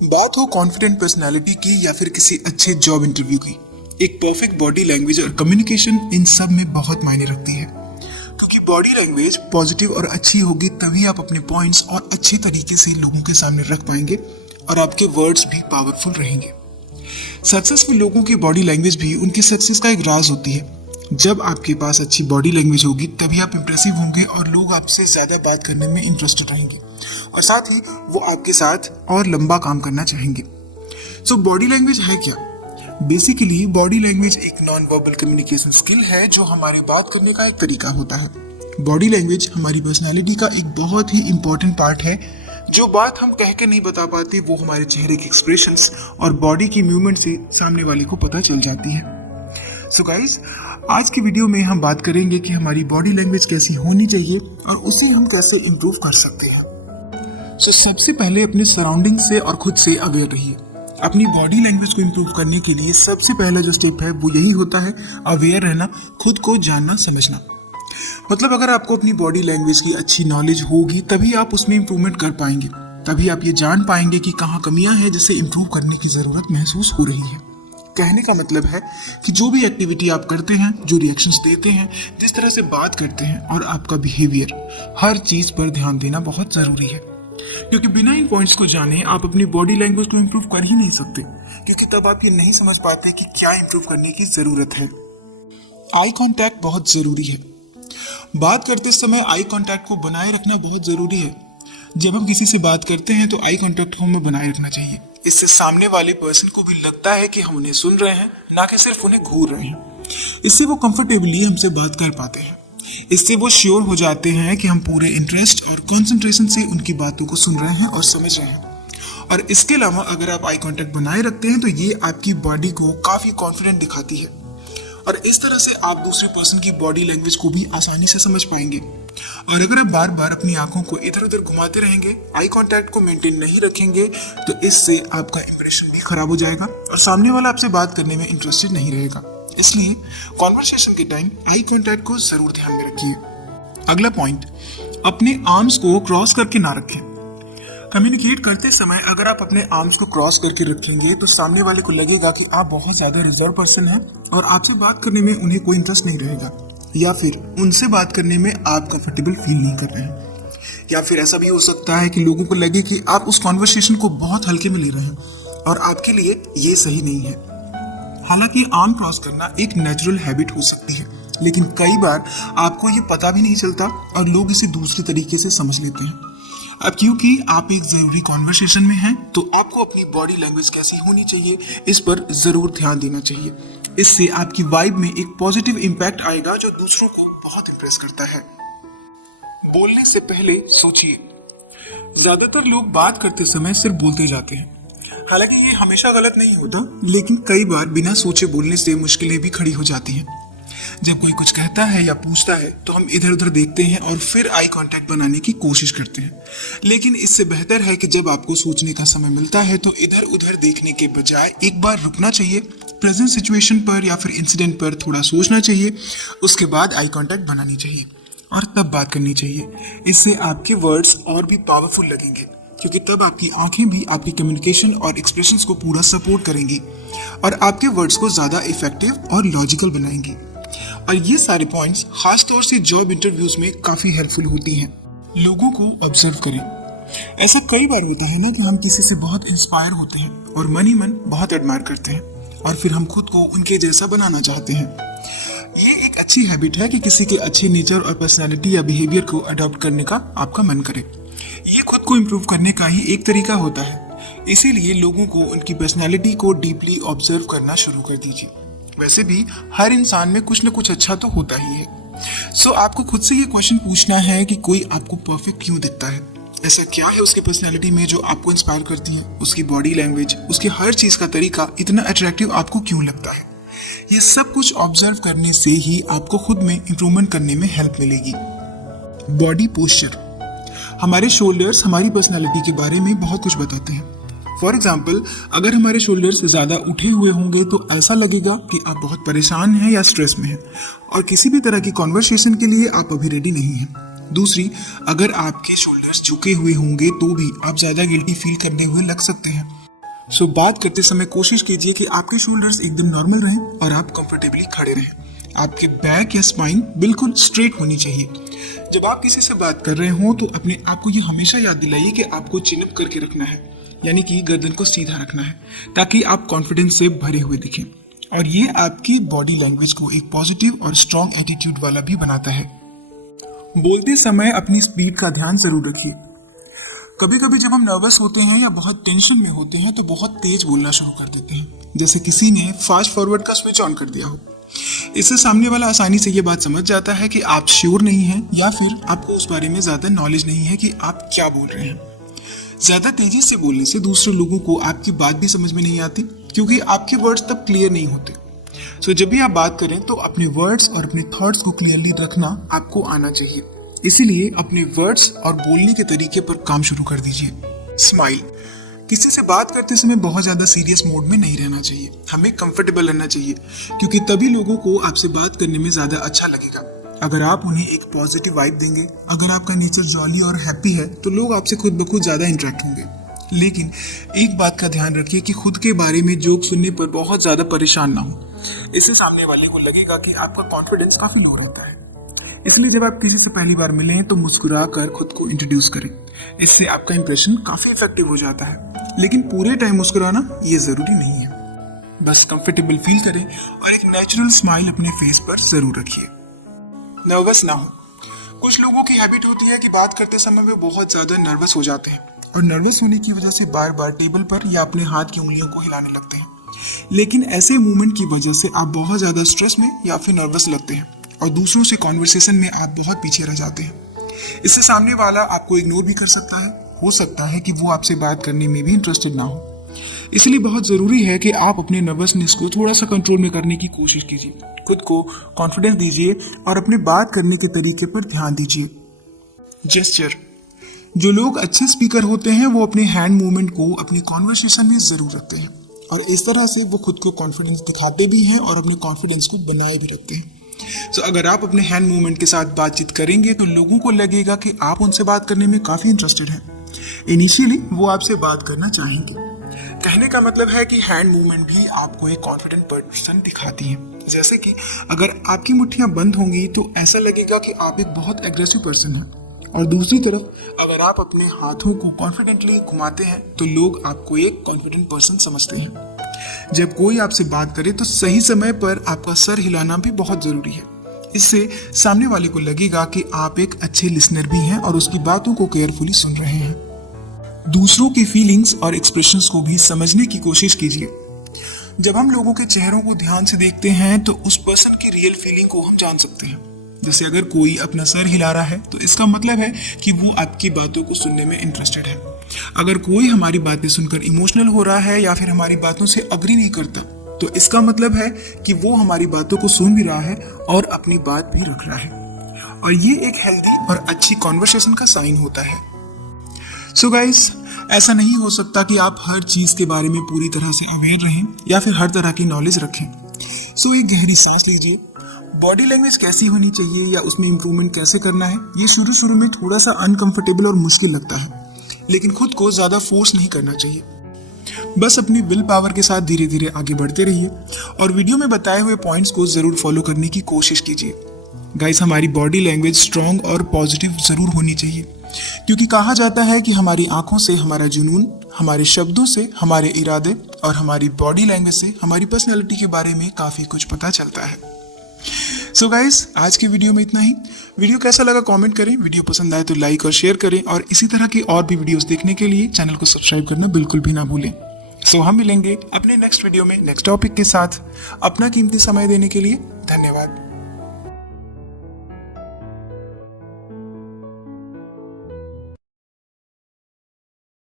बात हो confident personality की या फिर किसी अच्छे जॉब इंटरव्यू की, एक परफेक्ट बॉडी लैंग्वेज और कम्युनिकेशन इन सब में बहुत मायने रखती है। क्योंकि बॉडी लैंग्वेज पॉजिटिव और अच्छी होगी तभी आप अपने पॉइंट्स और अच्छे तरीके से लोगों के सामने रख पाएंगे और आपके वर्ड्स भी पावरफुल रहेंगे। सक्सेसफुल लोगों की बॉडी लैंग्वेज भी उनकी सक्सेस का एक राज होती है। जब आपके पास अच्छी बॉडी लैंग्वेज होगी तभी आप इंप्रेसिव होंगे और लोग आपसे ज्यादा बात करने में इंटरेस्टेड रहेंगे और साथ ही वो आपके साथ और लंबा काम करना चाहेंगे। सो बॉडी लैंग्वेज है क्या? बेसिकली बॉडी लैंग्वेज एक नॉन वर्बल कम्युनिकेशन स्किल है जो हमारे बात करने का एक तरीका होता है। बॉडी लैंग्वेज हमारी पर्सनालिटी का एक बहुत ही इंपॉर्टेंट पार्ट है। जो बात हम कह के नहीं बता पाते वो हमारे चेहरे के एक्सप्रेशंस और बॉडी की मूवमेंट से सामने वाले को पता चल जाती है। सो गाइस, आज की वीडियो में हम बात करेंगे कि हमारी बॉडी लैंग्वेज कैसी होनी चाहिए और उसे हम कैसे इम्प्रूव कर सकते हैं। सो सबसे पहले अपने सराउंडिंग से और खुद से अवेयर रहिए। अपनी बॉडी लैंग्वेज को इम्प्रूव करने के लिए सबसे पहला जो स्टेप है वो यही होता है, अवेयर रहना, खुद को जानना समझना। मतलब अगर आपको अपनी बॉडी लैंग्वेज की अच्छी नॉलेज होगी तभी आप उसमें इम्प्रूवमेंट कर पाएंगे, तभी आप ये जान पाएंगे कि कहाँ कमियां हैं जिसे इम्प्रूव करने की जरूरत महसूस हो रही है। कहने का मतलब है कि जो भी एक्टिविटी आप करते हैं, जो रिएक्शंस देते हैं, जिस तरह से बात करते हैं और आपका बिहेवियर, हर चीज पर ध्यान देना बहुत जरूरी है। क्योंकि बिना इन पॉइंट्स को जाने आप अपनी बॉडी लैंग्वेज को इम्प्रूव कर ही नहीं सकते, क्योंकि तब आप ये नहीं समझ पाते कि क्या इम्प्रूव करने की जरूरत है। आई कांटेक्ट बहुत जरूरी है। बात करते समय आई कांटेक्ट को बनाए रखना बहुत जरूरी है। जब हम किसी से बात करते हैं तो आई कांटेक्ट हमें बनाए रखना चाहिए। इससे सामने वाले पर्सन को भी लगता है कि हम उन्हें सुन रहे हैं, ना कि सिर्फ उन्हें घूर रहे हैं। इससे वो कंफर्टेबली हमसे बात कर पाते हैं। इससे वो श्योर हो जाते हैं कि हम पूरे इंटरेस्ट और कंसंट्रेशन से उनकी बातों को सुन रहे हैं और समझ रहे हैं। और इसके अलावा अगर आप आई कांटेक्ट बनाए रखते हैं तो ये आपकी बॉडी को काफी कॉन्फिडेंट दिखाती है और इस तरह से आप दूसरे पर्सन की बॉडी लैंग्वेज को भी आसानी से समझ पाएंगे। और अगर आप बार बार अपनी आंखों को इधर उधर घुमाते रहेंगे, आई कांटेक्ट को मेंटेन नहीं रखेंगे, तो इससे आपका इंप्रेशन भी खराब हो जाएगा और सामने वाला आपसे बात करने में इंटरेस्टेड नहीं रहेगा। इसलिए कॉन्वर्सेशन के टाइम आई कांटेक्ट को जरूर ध्यान में रखिए। अगला पॉइंट, अपने आर्म्स को क्रॉस करके ना रखें। कम्युनिकेट करते समय अगर आप अपने आर्म्स को क्रॉस करके रखेंगे तो सामने वाले को लगेगा कि आप बहुत ज्यादा रिजर्व पर्सन हैं और आपसे बात करने में उन्हें कोई इंटरेस्ट नहीं रहेगा, या फिर उनसे बात करने में आप कंफर्टेबल फील नहीं कर रहे हैं। या फिर ऐसा भी हो सकता है कि लोगों को लगे कि आप उस कॉन्वर्सेशन को बहुत हल्के में ले रहे हैं और आपके लिए ये सही नहीं है। हालांकि आर्म क्रॉस करना एक नेचुरल हैबिट हो सकती है, लेकिन कई बार आपको ये पता भी नहीं चलता और लोग इसे दूसरे तरीके से समझ लेते हैं। अब क्योंकि आप एक जरूरी कॉन्वर्सेशन में हैं तो आपको अपनी बॉडी लैंग्वेज कैसी होनी चाहिए इस पर जरूर ध्यान देना चाहिए। इससे आपकी वाइब में एक पॉजिटिव इम्पैक्ट आएगा जो दूसरों को बहुत इंप्रेस करता है। बोलने से पहले सोचिए। ज्यादातर लोग बात करते समय सिर्फ बोलते जाते हैं। हालांकि ये हमेशा गलत नहीं होता, लेकिन कई बार बिना सोचे बोलने से मुश्किलें भी खड़ी हो जाती हैं। जब कोई कुछ कहता है या पूछता है तो हम इधर उधर देखते हैं और फिर आई कांटेक्ट बनाने की कोशिश करते हैं। लेकिन इससे बेहतर है कि जब आपको सोचने का समय मिलता है तो इधर उधर देखने के बजाय एक बार रुकना चाहिए, प्रेजेंट सिचुएशन पर या फिर इंसिडेंट पर थोड़ा सोचना चाहिए, उसके बाद आई कांटेक्ट बनानी चाहिए और तब बात करनी चाहिए। इससे आपके वर्ड्स और भी पावरफुल लगेंगे, क्योंकि तब आपकी आंखें भी आपकी कम्युनिकेशन और एक्सप्रेशंस को पूरा सपोर्ट करेंगी और आपके वर्ड्स को ज्यादा इफेक्टिव और लॉजिकल बनाएंगी। और ये सारे पॉइंट्स खास तौर से जॉब इंटरव्यूज में काफी हेल्पफुल होती हैं। लोगों को ऑब्जर्व करें। ऐसा कई बार होता है ना कि हम किसी से बहुत इंस्पायर होते हैं और मन ही मन बहुत एडमायर करते हैं और फिर हम खुद को उनके जैसा बनाना चाहते हैं। ये एक अच्छी हैबिट है कि किसी के अच्छे नेचर और पर्सनालिटी या बिहेवियर को अडॉप्ट करने का आपका मन करे। ये खुद को इम्प्रूव करने का ही एक तरीका होता है। इसीलिए लोगों को उनकी पर्सनालिटी को डीपली ऑब्जर्व करना शुरू कर दीजिए। वैसे भी हर इंसान में कुछ न कुछ अच्छा तो होता ही है। सो आपको खुद से ये क्वेश्चन पूछना है कि कोई आपको परफेक्ट क्यों दिखता है? ऐसा क्या है उसकी पर्सनालिटी में जो आपको इंस्पायर करती है? उसकी बॉडी लैंग्वेज, उसकी हर चीज का तरीका इतना अट्रैक्टिव आपको क्यों लगता है? ये सब कुछ ऑब्जर्व करने से ही आपको खुद में इंप्रूवमेंट करने में हेल्प मिलेगी। Body posture. हमारे शोल्डर्स हमारी पर्सनालिटी के बारे में बहुत कुछ बताते हैं। फॉर एग्जाम्पल, अगर हमारे शोल्डर्स ज्यादा उठे हुए होंगे तो ऐसा लगेगा कि आप बहुत परेशान हैं या स्ट्रेस में हैं और किसी भी तरह की कॉन्वर्सेशन के लिए आप अभी रेडी नहीं हैं। दूसरी, अगर आपके शोल्डर्स झुके हुए होंगे तो भी आप ज्यादा गिल्टी फील करने हुए लग सकते हैं सो बात करते समय कोशिश कीजिए कि आपके शोल्डर्स एकदम नॉर्मल रहें और आप कंफर्टेबली खड़े रहें। आपके बैक या स्पाइन बिल्कुल स्ट्रेट होनी चाहिए। जब आप किसी से बात कर रहे हो तो अपने आप को ये हमेशा याद दिलाइए कि आपको चिन अप करके रखना है, यानी कि गर्दन को सीधा रखना है, ताकि आप कॉन्फिडेंस से भरे हुए दिखें। और ये आपकी बॉडी लैंग्वेज को एक पॉजिटिव और स्ट्रॉन्ग एटीट्यूड वाला भी बनाता है। बोलते समय अपनी स्पीड का ध्यान जरूर रखिए। कभी कभी जब हम नर्वस होते हैं या बहुत टेंशन में होते हैं तो बहुत तेज बोलना शुरू कर देते हैं, जैसे किसी ने फास्ट फॉरवर्ड का स्विच ऑन कर दिया हो। इससे सामने वाला आसानी से ये बात समझ जाता है कि आप श्योर नहीं हैं या फिर आपको उस बारे में ज्यादा नॉलेज नहीं है कि आप क्या बोल रहे हैं। ज्यादा तेजी से बोलने से दूसरे लोगों को आपकी बात भी समझ में नहीं आती, क्योंकि आपके वर्ड्स तब क्लियर नहीं होते। सो जब भी आप बात करें तो अपने वर्ड्स और अपने थॉट्स को क्लियरली रखना आपको आना चाहिए। इसीलिए अपने वर्ड्स और बोलने के तरीके पर काम शुरू कर दीजिए। स्माइल। किसी से बात करते समय बहुत ज्यादा सीरियस मोड में नहीं रहना चाहिए, हमें कंफर्टेबल रहना चाहिए, क्योंकि तभी लोगों को आपसे बात करने में ज्यादा अच्छा लगेगा। अगर आप उन्हें एक पॉजिटिव वाइब देंगे, अगर आपका नेचर जॉली और हैप्पी है तो लोग आपसे खुद ब खुद ज्यादा इंटरेक्ट होंगे। लेकिन एक बात का ध्यान रखिए कि खुद के बारे में जोक सुनने पर बहुत ज्यादा परेशान ना हो। इससे सामने वाले को लगेगा कि आपका कॉन्फिडेंस काफी लो रहता है। इसलिए जब आप किसी से पहली बार मिलें तो मुस्कुरा कर खुद को इंट्रोड्यूस करें। इससे आपका इंप्रेशन काफी इफेक्टिव हो जाता है। लेकिन पूरे टाइम मुस्कुराना ये जरूरी नहीं है। बस कंफर्टेबल फील करें और एक नेचुरल स्माइल अपने फेस पर जरूर रखिए। नर्वस ना हो। कुछ लोगों की हैबिट होती है कि बात करते समय वे बहुत ज्यादा नर्वस हो जाते हैं और नर्वस होने की वजह से बार बार टेबल पर या अपने हाथ की उंगलियों को हिलाने लगते हैं। लेकिन ऐसे मूवमेंट की वजह से आप बहुत ज्यादा स्ट्रेस में या फिर नर्वस लगते हैं और दूसरों से कॉन्वर्सेशन में आप बहुत पीछे रह जाते हैं। इससे सामने वाला आपको इग्नोर भी कर सकता है। हो सकता है कि वो आपसे बात करने में भी इंटरेस्टेड ना हो। इसलिए बहुत जरूरी है कि आप अपने नर्वसनेस को थोड़ा सा कंट्रोल में करने की कोशिश कीजिए। खुद को कॉन्फिडेंस दीजिए और अपने बात करने के तरीके पर ध्यान दीजिए। जेस्चर। जो लोग अच्छे स्पीकर होते हैं वो अपने हैंड मूवमेंट को अपनी कॉन्वर्सेशन में जरूर रखते हैं और इस तरह से वो खुद को कॉन्फिडेंस दिखाते भी हैं और अपने कॉन्फिडेंस को बनाए भी रखते हैं। सो अगर आप अपने हैंड मूवमेंट के साथ बातचीत करेंगे तो लोगों को लगेगा कि आप उनसे बात करने में काफी इंटरेस्टेड हैं। इनिशियली वो आपसे बात करना चाहेंगे। कहने का मतलब है कि हैंड मूवमेंट भी आपको एक कॉन्फिडेंट पर्सन दिखाती है। जैसे कि अगर आपकी मुट्ठियां बंद होंगी तो ऐसा लगेगा कि आप एक बहुत एग्रेसिव पर्सन हैं, और दूसरी तरफ अगर आप अपने हाथों को कॉन्फिडेंटली घुमाते हैं तो लोग आपको एक कॉन्फिडेंट पर्सन समझते हैं। जब कोई आपसे बात करे तो सही समय पर आपका सर हिलाना भी बहुत जरूरी है। इससे सामने वाले को लगेगा कि आप एक अच्छे लिसनर भी हैं और उसकी बातों को केयरफुली सुन रहे हैं। दूसरों की फीलिंग्स और एक्सप्रेशंस को भी समझने की कोशिश कीजिए। जब हम लोगों के चेहरों को ध्यान से देखते हैं तो उस पर्सन की रियल फीलिंग को हम जान सकते हैं। जैसे अगर कोई अपना सर हिला रहा है तो इसका मतलब है कि वो आपकी बातों को सुनने में इंटरेस्टेड है। अगर कोई हमारी बातें सुनकर इमोशनल हो रहा है या फिर हमारी बातों से अग्री नहीं करता तो इसका मतलब है कि वो हमारी बातों को सुन भी रहा है और अपनी बात भी रख रहा है, और ये एक हेल्दी और अच्छी कॉन्वर्सेशन का साइन होता है। सो गाइस, ऐसा नहीं हो सकता कि आप हर चीज के बारे में पूरी तरह से अवेयर रहें या फिर हर तरह की नॉलेज रखें। सो एक गहरी सांस लीजिए। बॉडी लैंग्वेज कैसी होनी चाहिए या उसमें इम्प्रूवमेंट कैसे करना है, ये शुरू में थोड़ा सा अनकंफर्टेबल और मुश्किल लगता है, लेकिन खुद को ज्यादा फोर्स नहीं करना चाहिए। बस अपनी विल पावर के साथ धीरे धीरे आगे बढ़ते रहिए और वीडियो में बताए हुए पॉइंट्स को जरूर फॉलो करने की कोशिश कीजिए। गाइस, हमारी बॉडी लैंग्वेज स्ट्रॉन्ग और पॉजिटिव जरूर होनी चाहिए, क्योंकि कहा जाता है कि हमारी आंखों से हमारा जुनून, हमारे शब्दों से हमारे इरादे और हमारी बॉडी लैंग्वेज से हमारी पर्सनैलिटी के बारे में काफी कुछ पता चलता है। सो गाइस, आज के वीडियो में इतना ही। वीडियो कैसा लगा कमेंट करें, वीडियो पसंद आए तो लाइक और शेयर करें, और इसी तरह की और भी वीडियोस देखने के लिए चैनल को सब्सक्राइब करना बिल्कुल भी ना भूलें। सो हम मिलेंगे अपने नेक्स्ट वीडियो में नेक्स्ट टॉपिक के साथ। अपना कीमती समय देने के लिए धन्यवाद।